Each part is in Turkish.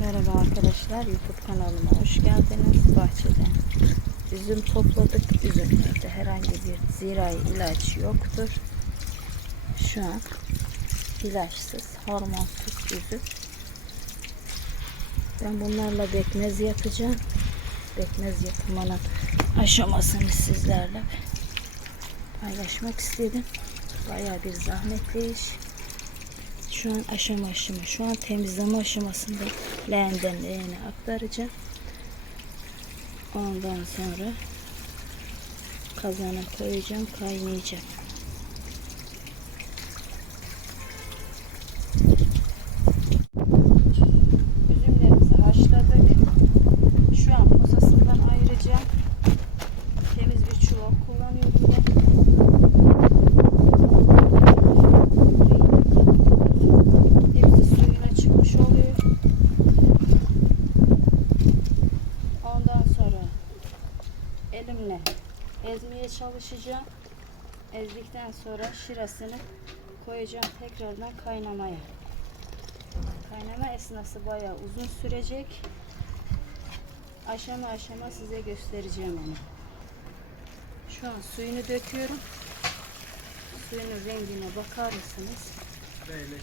Merhaba arkadaşlar YouTube kanalıma hoş geldiniz. Bahçeden üzüm topladık. Üzümlerde herhangi bir zirai ilaç yoktur. Şu an ilaçsız, hormonsuz üzüm. Ben bunlarla bekmez yapacağım. Bekmez yapımının aşamasını sizlerle paylaşmak istedim. Bayağı bir zahmetli iş. Şu an aşama aşama, şu an temizleme aşamasında leğenden leğene aktaracağım. Ondan sonra kazana koyacağım, kaynayacak. Üzümlerimizi haşladık. Şu an posasından ayıracağım. Temiz bir çuval kullanıyorum ben. Hepsi suyuna çıkmış oluyor. Ondan sonra elimle ezmeye çalışacağım. Ezdikten sonra şirasını koyacağım tekrardan kaynamaya. Kaynama esnası bayağı uzun sürecek. Aşama aşama size göstereceğim onu. Şu an suyunu döküyorum. Suyunun rengine bakar mısınız? Evet.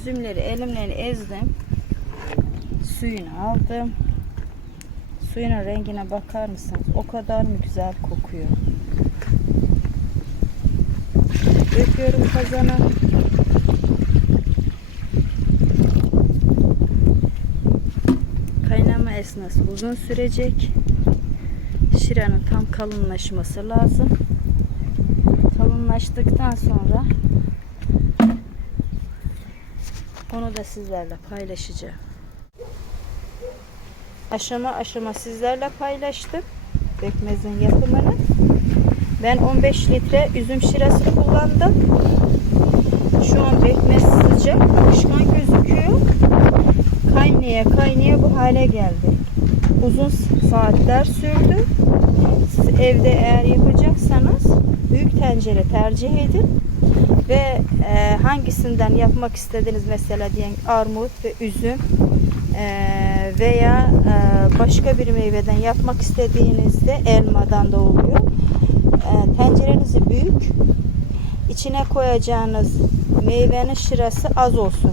Üzümleri elimle ezdim. Suyunu aldım. Suyunun rengine bakar mısınız? O kadar mı güzel kokuyor. Döküyorum kazana. Kaynama esnası uzun sürecek. Şiranın tam kalınlaşması lazım. Kalınlaştıktan sonra onu da sizlerle paylaşacağım. Aşama aşama sizlerle paylaştım. Bekmezin yapımını. Ben 15 litre üzüm şirası kullandım. Şu an bekmez sıcak, akışkan gözüküyor. Kaynaya kaynaya bu hale geldi. Uzun saatler sürdü. Siz evde eğer yapacaksanız büyük tencere tercih edin ve e, hangisinden yapmak istediğiniz mesela diyelim armut ve üzüm e, veya e, başka bir meyveden yapmak istediğinizde elmadan da oluyor. E, tencerenizi büyük içine koyacağınız meyvenin şırası az olsun.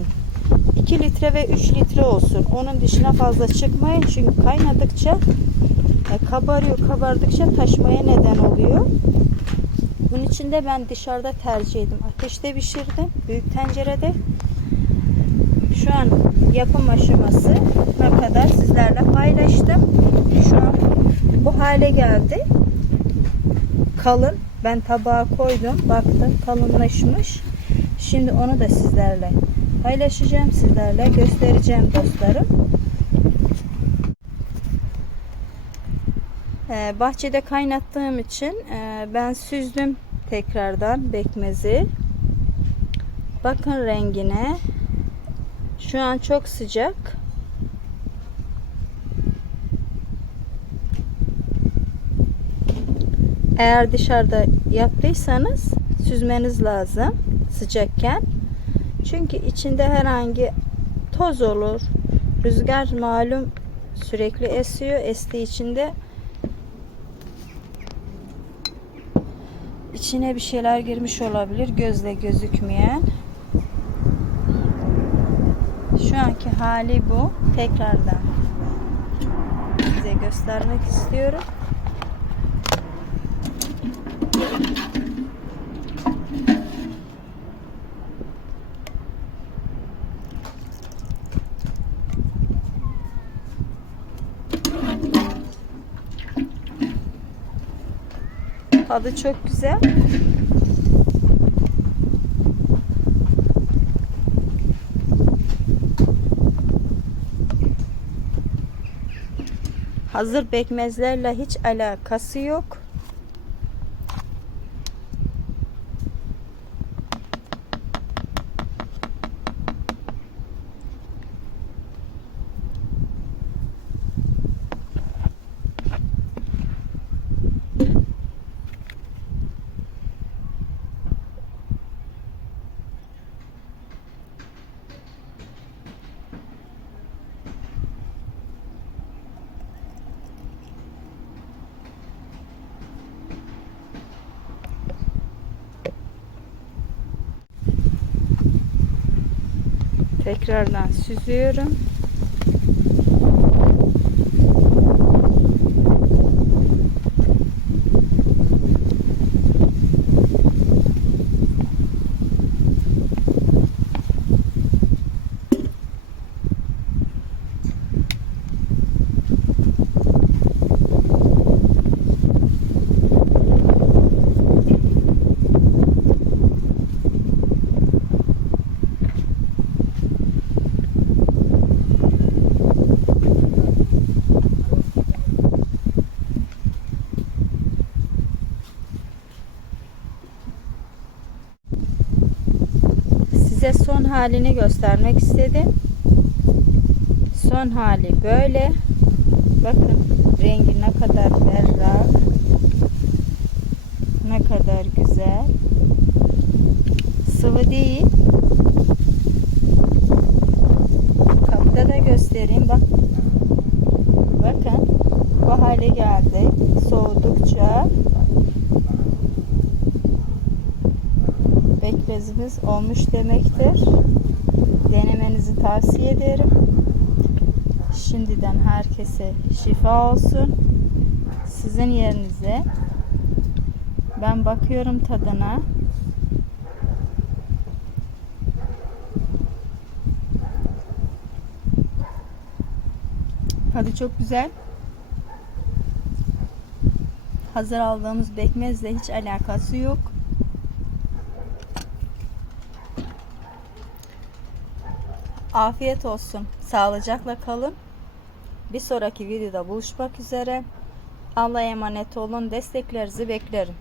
2 litre ve 3 litre olsun. Onun dışına fazla çıkmayın çünkü kaynadıkça e, kabarıyor. Kabardıkça taşmaya neden oluyor. Bunun için de ben dışarıda tercih ettim. Ateşte pişirdim. Büyük tencerede. Şu an yapım aşaması ne kadar sizlerle paylaştım. Şu an bu hale geldi. Kalın. Ben tabağa koydum. Baktım kalınlaşmış. Şimdi onu da sizlerle paylaşacağım. Sizlerle göstereceğim dostlarım. Ee, bahçede kaynattığım için e, ben süzdüm tekrardan bekmezi. Bakın rengine. Şu an çok sıcak. Eğer dışarıda yaptıysanız süzmeniz lazım sıcakken. Çünkü içinde herhangi toz olur. Rüzgar malum sürekli esiyor. Estiği içinde içine bir şeyler girmiş olabilir. Gözle gözükmeyen. Şu anki hali bu. Tekrardan size göstermek istiyorum. Tadı çok güzel. Hazır bekmezlerle hiç alakası yok. Tekrardan süzüyorum. Size son halini göstermek istedim. Son hali böyle. Bakın rengi ne kadar berrak. Ne kadar güzel. Sıvı değil. Kapta da göstereyim. Bak. Bakın bu hale geldi. Soğudukça bekmezimiz olmuş demektir. Denemenizi tavsiye ederim. Şimdiden herkese şifa olsun. Sizin yerinize ben bakıyorum tadına. Tadı çok güzel. Hazır aldığımız bekmezle hiç alakası yok. Afiyet olsun. Sağlıcakla kalın. Bir sonraki videoda buluşmak üzere. Allah'a emanet olun. Desteklerinizi beklerim.